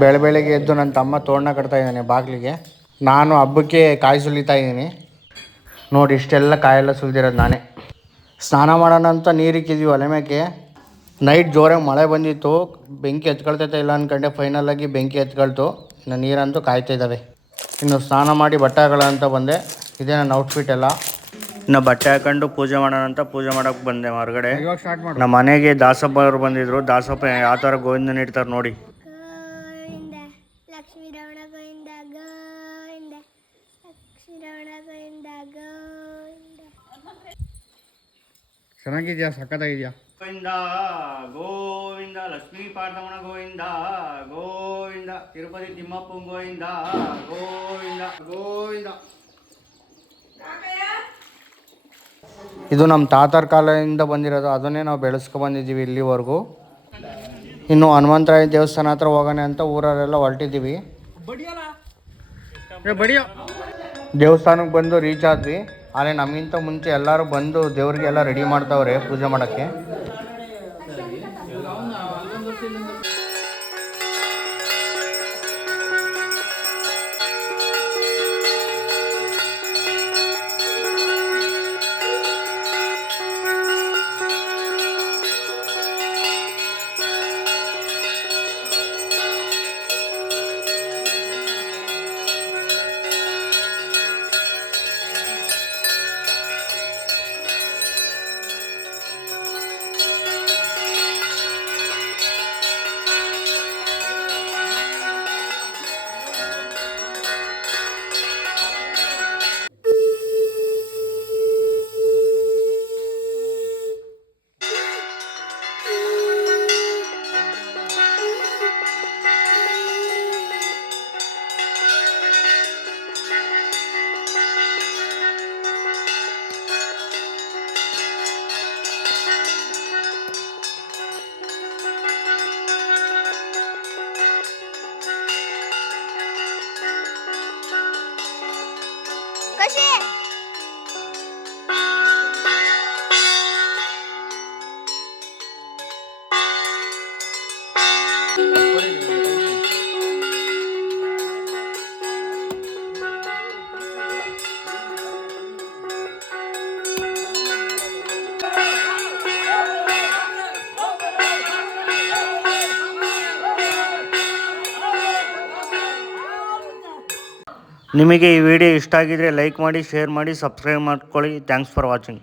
ಬೆಳಗ್ಗೆ ಎದ್ದು ನನ್ನ ತಮ್ಮ ತೋರಣ ಕಟ್ತಾ ಇದ್ದಾನೆ ಬಾಗಿಲಿಗೆ. ನಾನು ಹಬ್ಬಕ್ಕೆ ಕಾಯಿ ಸುಲಿತಾ ಇದ್ದೀನಿ. ನೋಡಿ ಇಷ್ಟೆಲ್ಲ ಕಾಯೆಲ್ಲ ಸುಲಿದಿರೋದು ನಾನೇ. ಸ್ನಾನ ಮಾಡೋಣ ಅಂತ ನೀರಿಕ್ಕಿದ್ವಿ ಒಲೆ ಮೇಕೆ. ನೈಟ್ ಜೋರಾಗಿ ಮಳೆ ಬಂದಿತ್ತು, ಬೆಂಕಿ ಎತ್ಕೊಳ್ತೈತೆ ಇಲ್ಲ ಅಂದ್ಕೊಂಡೆ. ಫೈನಲಾಗಿ ಬೆಂಕಿ ಎತ್ಕೊಳ್ತು. ಇನ್ನು ನೀರಂತೂ ಕಾಯ್ತಾ ಇದ್ದಾವೆ. ಇನ್ನು ಸ್ನಾನ ಮಾಡಿ ಬಟ್ಟೆ ಹಾಕೋಣ ಅಂತ ಬಂದೆ. ಇದೇ ನನ್ನ ಔಟ್ಫಿಟ್ ಎಲ್ಲ. ಇನ್ನು ಬಟ್ಟೆ ಹಾಕೊಂಡು ಪೂಜೆ ಮಾಡೋಣ ಅಂತ ಪೂಜೆ ಮಾಡೋಕ್ಕೆ ಬಂದೆ ಹೊರಗಡೆ. ನಮ್ಮ ಮನೆಗೆ ದಾಸಪ್ಪ ಅವರು ಬಂದಿದ್ರು. ದಾಸಪ್ಪ ಯಾವ ಥರ ಗೋವಿಂದನ ಇಡ್ತಾರೆ ನೋಡಿ. ಚೆನ್ನಾಗಿದ್ಯಾ? ಸಖತ್ತಾಗಿದ್ಯಾ? ಗೋವಿಂದ ಗೋವಿಂದ, ಲಕ್ಷ್ಮೀ ಪಾರ್ಥಮಣ ಗೋವಿಂದ ಗೋವಿಂದ, ತಿರುಪತಿ ತಿಮ್ಮಪ್ಪ ಗೋವಿಂದ ಗೋವಿಂದ ಗೋವಿಂದ. ಇದು ನಮ್ಮ ತಾತರ ಕಾಲದಿಂದ ಬಂದಿರೋದು, ಅದನ್ನೇ ನಾವು ಬೆಳೆಸ್ಕೊ ಬಂದಿದ್ದೀವಿ ಇಲ್ಲಿವರೆಗೂ. ಇನ್ನು ಹನುಮಂತರಾಯ ದೇವಸ್ಥಾನ ಹತ್ರ ಹೋಗೋಣ ಅಂತ ಊರಲ್ಲೆಲ್ಲ ಹೊರಟಿದ್ದೀವಿ. ದೇವಸ್ಥಾನಕ್ಕೆ ಬಂದು ರೀಚ್ ಆದ್ವಿ. ಆದರೆ ನಮಗಿಂತ ಮುಂಚೆ ಎಲ್ಲರೂ ಬಂದು ದೇವ್ರಿಗೆಲ್ಲ ರೆಡಿ ಮಾಡ್ತಾವ್ರೆ ಪೂಜೆ ಮಾಡೋಕ್ಕೆ. ನಿಮಗೆ ಈ ವಿಡಿಯೋ ಇಷ್ಟ ಆಗಿದ್ರೆ ಲೈಕ್ ಮಾಡಿ, ಶೇರ್ ಮಾಡಿ, ಸಬ್ಸ್ಕ್ರೈಬ್ ಮಾಡ್ಕೊಳ್ಳಿ. Thanks for watching.